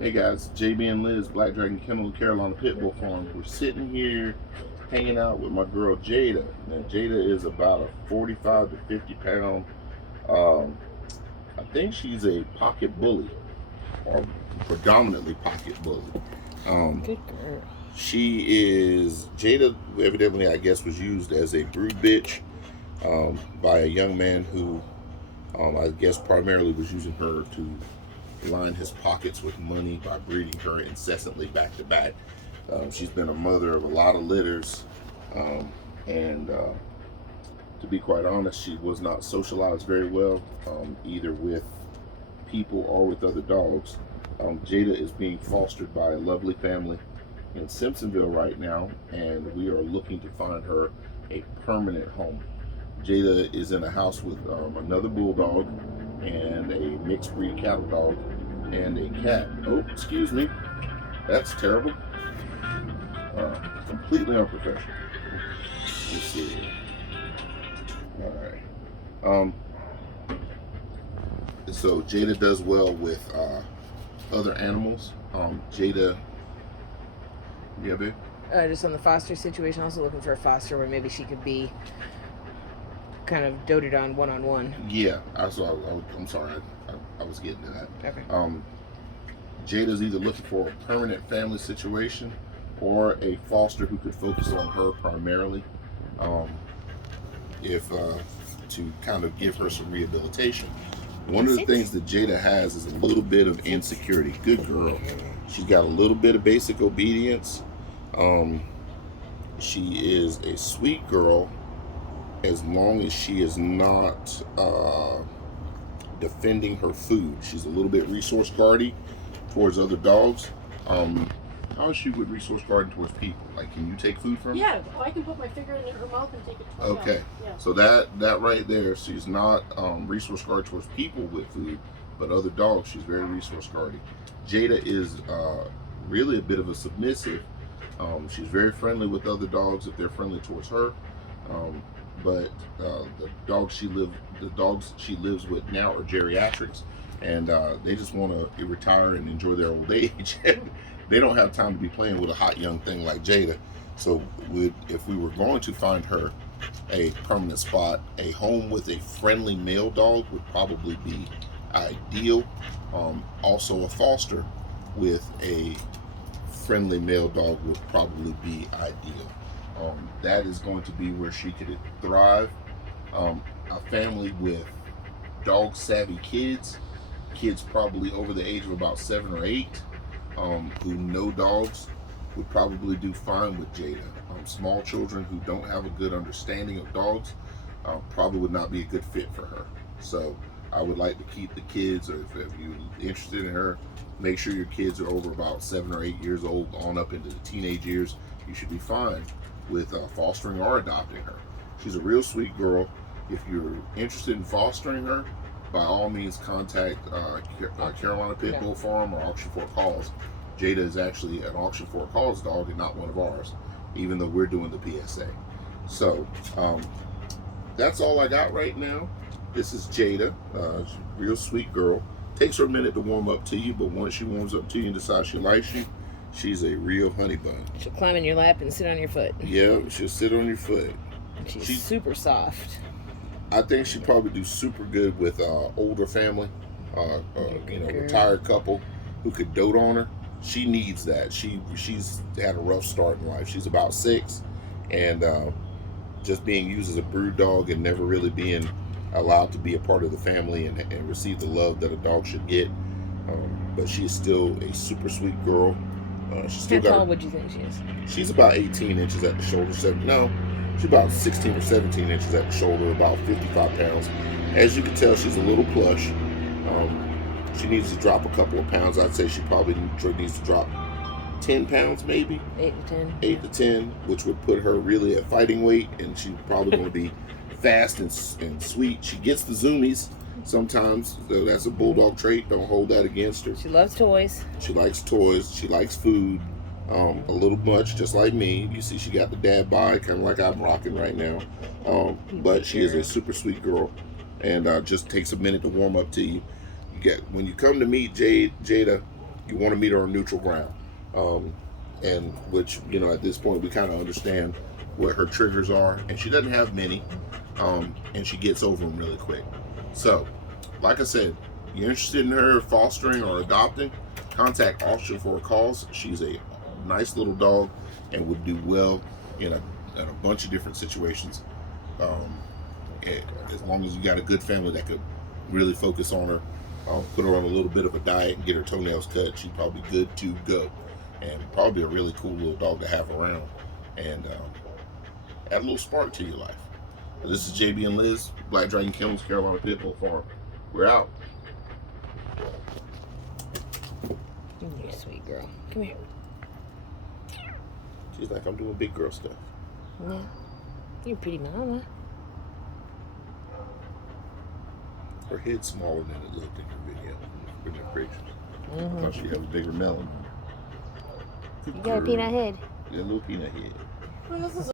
Hey guys, JB and Liz, Black Dragon Kennel, Carolina Pit Bull Farm. We're sitting here hanging out with my girl Jada. Now Jada is about a 45 to 50 pound. Um, I think she's a pocket bully, or predominantly pocket bully. Good girl. She is Jada. Evidently, I guess, was used as a brood bitch by a young man who, I guess, primarily was using her to line his pockets with money by breeding her incessantly back to back. She's been a mother of a lot of litters, and to be quite honest, she was not socialized very well, either with people or with other dogs. Jada is being fostered by a lovely family in Simpsonville right now, and we are looking to find her a permanent home. Jada is in a house with another bulldog and a mixed breed cattle dog and a cat. Oh, excuse me. That's terrible. Completely unprofessional. Let's see. All right. So Jada does well with other animals. Jada, yeah, babe. Just on the foster situation, also looking for a foster where maybe she could be kind of doted on one-on-one. Yeah, I'm sorry. I was getting to that. Okay. Jada's either looking for a permanent family situation or a foster who could focus on her primarily, if to kind of give her some rehabilitation. One of the things that Jada has is a little bit of insecurity. Good girl. She's got a little bit of basic obedience. She is a sweet girl as long as she is not defending her food. She's a little bit resource guardy towards other dogs. How is she with resource guarding towards people? Like, can you take food from her? Yeah, I can put my finger in her mouth and take it. Okay, yeah. So that right there, she's not resource guard towards people with food, but other dogs, she's very resource guardy. Jada is really a bit of a submissive. She's very friendly with other dogs if they're friendly towards her. But the dogs she lives with now are geriatrics, and they just want to retire and enjoy their old age. They don't have time to be playing with a hot young thing like Jada. So if we were going to find her a permanent spot, a home with a friendly male dog would probably be ideal. Also, a foster with a friendly male dog would probably be ideal. That is going to be where she could thrive. A family with dog savvy kids probably over the age of about 7 or 8, who know dogs, would probably do fine with Jada. Small children who don't have a good understanding of dogs probably would not be a good fit for her. So I would like to keep the kids, or if you're interested in her, make sure your kids are over about 7 or 8 years old, on up into the teenage years. You should be fine with fostering or adopting her. She's a real sweet girl. If you're interested in fostering her, by all means contact Carolina Pit Bull Farm or Auction for Kaws. Jada is actually an Auction for Kaws dog and not one of ours, even though we're doing the PSA. So that's all I got right now. This is Jada, real sweet girl. Takes her a minute to warm up to you, but once she warms up to you and decides she likes you, she's a real honey bun. She'll climb in your lap and sit on your foot. Yeah, she'll sit on your foot. She's super soft. I think she'd probably do super good with older family, retired couple who could dote on her. She needs that. She's had a rough start in life. She's about 6, and just being used as a brood dog and never really being allowed to be a part of the family and receive the love that a dog should get. But she is still a super sweet girl. She's still How tall would you think she is? She's about 18 inches at the shoulder. She's about 16 or 17 inches at the shoulder, about 55 pounds. As you can tell, she's a little plush. She needs to drop a couple of pounds. I'd say she probably needs to drop 10 pounds, maybe. 8 to 10. 8 to 10, which would put her really at fighting weight, and she's probably going to be fast and sweet. She gets the zoomies sometimes, so that's a bulldog trait. Don't hold that against her. She loves toys. She likes toys. She likes food. A little much, just like me. You see, she got the dad bod, kind of like I'm rocking right now. But she is a super sweet girl, and just takes a minute to warm up to you. When you come to meet Jada, You want to meet her on neutral ground. And which, you know, at this point, we kind of understand what her triggers are. And she doesn't have many. And she gets over them really quick. So, like I said, you're interested in her fostering or adopting, contact Auction for a Kaws. She's a nice little dog and would do well in a bunch of different situations. As long as you got a good family that could really focus on her, put her on a little bit of a diet and get her toenails cut, she's probably good to go. And probably a really cool little dog to have around and add a little spark to your life. This is JB and Liz, Black Dragon Kennels, Carolina Pit Bull Farm. We're out. You're a sweet girl. Come here. She's like, I'm doing big girl stuff. Yeah. You're a pretty mama. Her head's smaller than it looked in her video, in her picture. Mm-hmm. I thought she'd have a bigger melon. You got a peanut head. Yeah, a little peanut head. Well, this is